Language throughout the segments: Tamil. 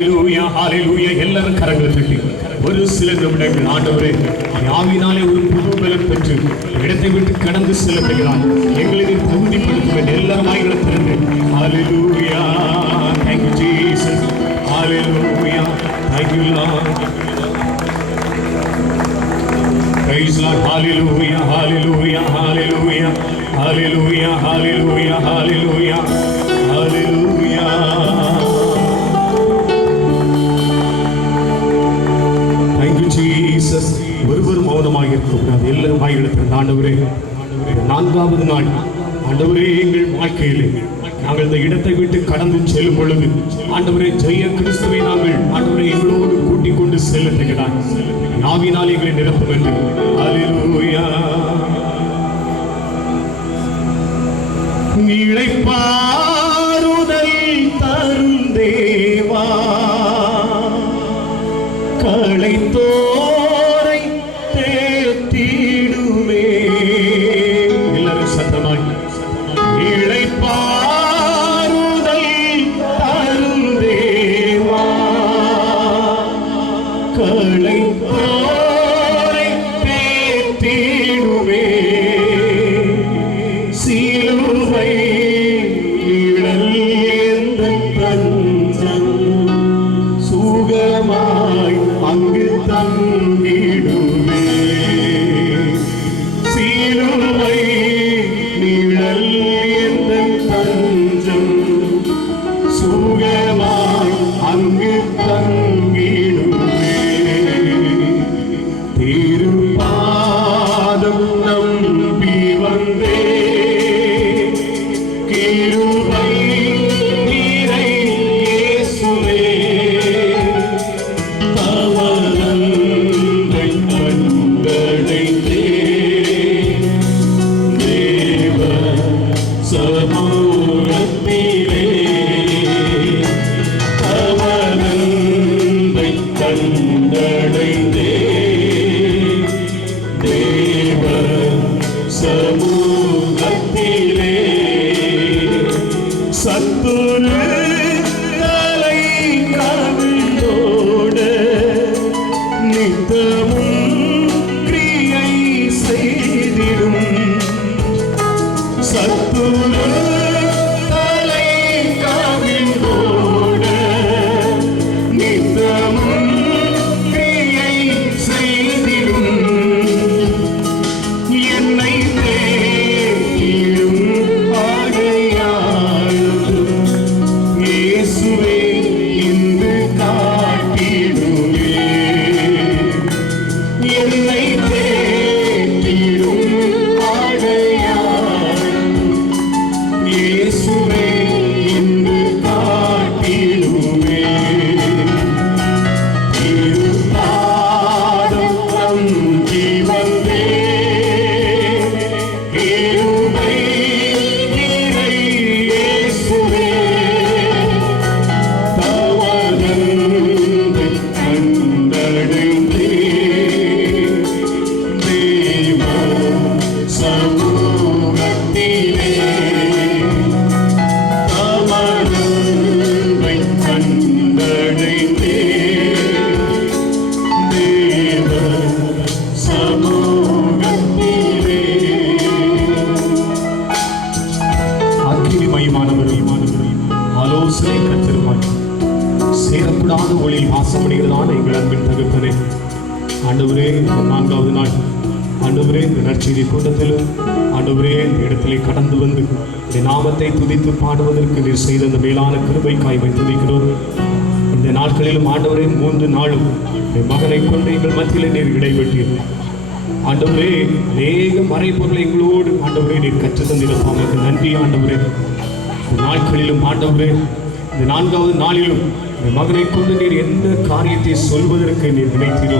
ஹalleluya ஹalleluya எல்லாரும் கரங்களை தட்டி ஒரு சில நிமிடங்கள் ஆண்டவரே ஆவியினாலே ஒரு புது பலம் பெற்று இடத்தை விட்டு கடந்து செல்லுகிறார் எங்களை தகுதிப்படுத்தும் என்று எல்லாரும் வாய்களை திறந்து ஹalleluya thank you Jesus hallelujah thank you Lord praise Lord hallelujah hallelujah hallelujah hallelujah hallelujah hallelujah hallelujah ஒருவர் மௌனமாக இருக்கக்கூடாது. எல்லாரும் வாய்களுக்கு ஆண்டவரே நான்காவது நாள் ஆண்டவரே எங்கள் வாழ்க்கையிலே நாங்கள் இந்த இடத்தை விட்டு கடந்து செல்லும் பொழுது ஆண்டவரே ஜெய கிறிஸ்துவை நாங்கள் ஆண்டவரை எங்களோடு கூட்டிக் கொண்டு செல்லுகிறார் ஆவியினால் எங்களை நிரப்பும் என்று ஹalleluya இளைப்பாறுதல் தரும் தேவா களைத்தோ சேரக்கூடாத ஒளியில் வாசப்படுகிறதான எங்கள் அன்பின் தகப்பனே ஆண்டவரே நான்காவது நாள் ஆண்டவரே இந்த நற்செய்தி கூட்டத்திலும் ஆண்டவரே இந்த இடத்திலே கடந்து வந்து இந்த நாமத்தை துதித்து பாடுவதற்கு நீர் செய்த இந்த மேலான கிருபைக்காய் துதிக்கிறோம். இந்த நாட்களிலும் ஆண்டவரே 3 நாளும் மகனை கொண்டு எங்கள் மத்தியில் நீர் இடைவெட்டீர் ஆண்டவரே அநேக மறைப்பொருளை எங்களோடு ஆண்டவரே நீர் கற்று தந்திருப்பாங்க நன்றி ஆண்டவரே. இந்த நாட்களிலும் ஆண்டவரே இந்த 4வது நாளிலும் இந்த மகனை கொண்டு நீர் எந்த காரியத்தை சொல்வதற்கு நீர் நினைத்தீரோ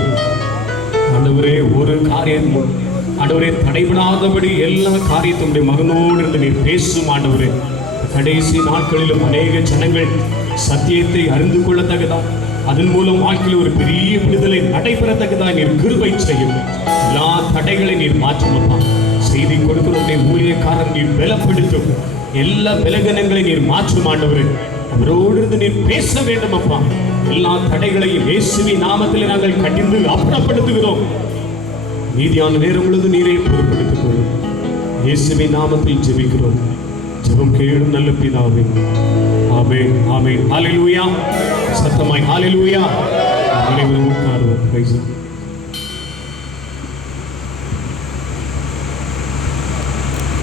ஆண்டவரே ஒரு காரியம் ஆண்டவரே தடைபடாதபடி எல்லா காரியத்தினுடைய மகனோடு இருந்து நீர் பேசும் ஆண்டவரே. கடைசி நாட்களிலும் அநேக ஜனங்கள் சத்தியத்தை அறிந்து கொள்ளத்தக்கதா அதன் மூலம் வாழ்க்கையில் ஒரு பெரிய விடுதலை நடைபெறத்தக்கதா நீர் கிருபை செய்யும். எல்லா தடைகளை நீர் மாற்றமப்பா செய்தி கொடுக்கிறவருடைய ஊழியக்காரன் நீர் பலப்படுத்தும். எல்லா விலகனங்களை நீர் மாற்றும் ஆண்டவரே. அவரோடு இருந்து நீர் பேச வேண்டும் அப்பா. எல்லா தடைகளையும் இயேசுவின் நாமத்தில் நாங்கள் கடிந்து அப்புறப்படுத்துகிறோம். மீதியான நேரம் முழுவதும் நீரை பொறுப்படுத்திக் கொள்ளும். இயேசுவின் நாமத்தில் ஜெபிக்கிறோம். ஜெபம் கேளும் நல்ல பிதாவே. ஆமென், ஆமென். ஹல்லேலூயா. சத்தமாய் ஹல்லேலூயா. அனைவரும் உட்காருவோம். பிரைஸ்